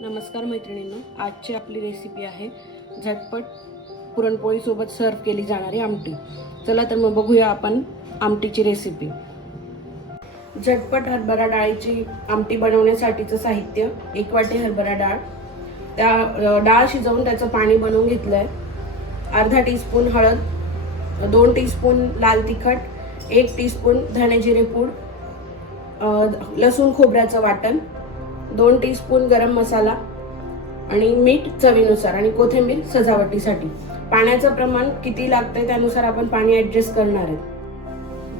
नमस्कार मैत्रिणींनो आजची आपली रेसिपी आहे झटपट पुरणपोळीसोबत सर्व केली जाणारी आमटी. चला तर मग बघूया आपण आमटीची रेसिपी झटपट हरभरा डाळीची आमटी बनवण्यासाठीचं साहित्य एक वाटी हरभरा डाळ. त्या डाळ शिजवून त्याचं पाणी बनवून घेतलं आहे अर्धा टीस्पून हळद दोन टीस्पून लाल तिखट एक टीस्पून धणे जिरे पूड लसूण खोबऱ्याचं वाटण दोन टीस्पून गरम मसाला आणि मीठ चवीनुसार आणि कोथिंबीर सजावटीसाठी. पाण्याचं प्रमाण किती लागतंय त्यानुसार आपण पाणी ॲडजस्ट करणार आहे.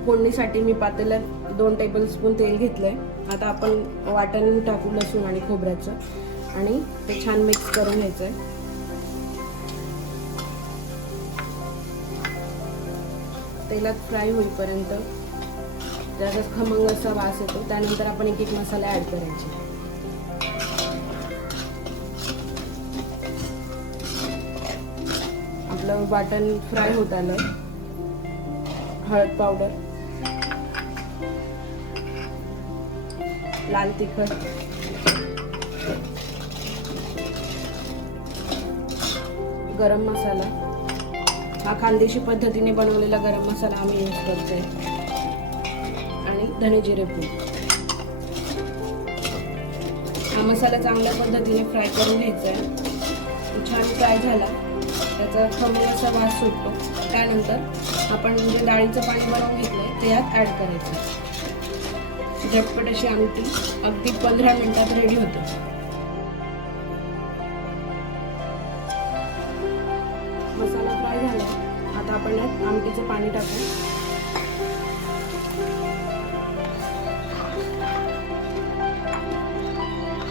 फोडणीसाठी मी पातेल्यात दोन टेबलस्पून तेल घेतलं आहे आता आपण वाटण टाकू लसूण आणि खोबऱ्याचं आणि ते छान मिक्स करून घ्यायचं आहे तेलात फ्राय होईपर्यंत ज्याचा खमंग असा वास येतो त्यानंतर आपण एक एक मसाला ॲड करायचे. आपलं वाटण फ्राय होत आलं. हळद पावडर. लाल तिखट. गरम मसाला. हा खानदेशी पद्धतीने बनवलेला गरम मसाला आम्ही यूज करतोय. आणि धने जिरे पूड. हा मसाला चांगल्या पद्धतीने फ्राय करून घ्यायचा आहे. छान फ्राय झाला. त्याचा खमंग असा वास सुटतो. त्यानंतर आपण जे डाळीचं पाणी बनवून घेतलंय ते यात ॲड करायचं. झटपट अशी आमटी अगदी पंधरा मिनिटात रेडी होते. मसाला फ्राय झाला. आता आपण यात आमटीचं पाणी टाकू.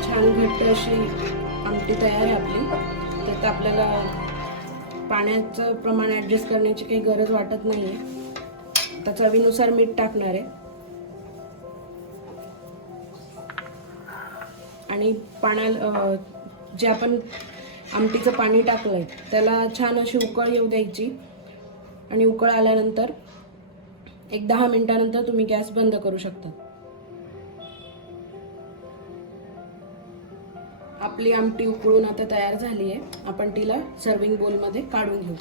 छान घट्ट अशी आमटी तयार आहे आपली. त्यात आपल्याला पाण्याचं प्रमाण ॲडजस्ट करण्याची काही गरज वाटत नाही आहे आता चवीनुसार मीठ टाकणार आहे. आणि पाण्या जे आपण आमटीचं पाणी टाकलं आहे त्याला छान अशी उकळ येऊ द्यायची. आणि उकळ आल्यानंतर एक दहा मिनटानंतर तुम्ही गॅस बंद करू शकता. आपली आमटी उकळून आता तयार झाली आहे. आपण तिला सर्विंग बोलमध्ये काढून घेऊ.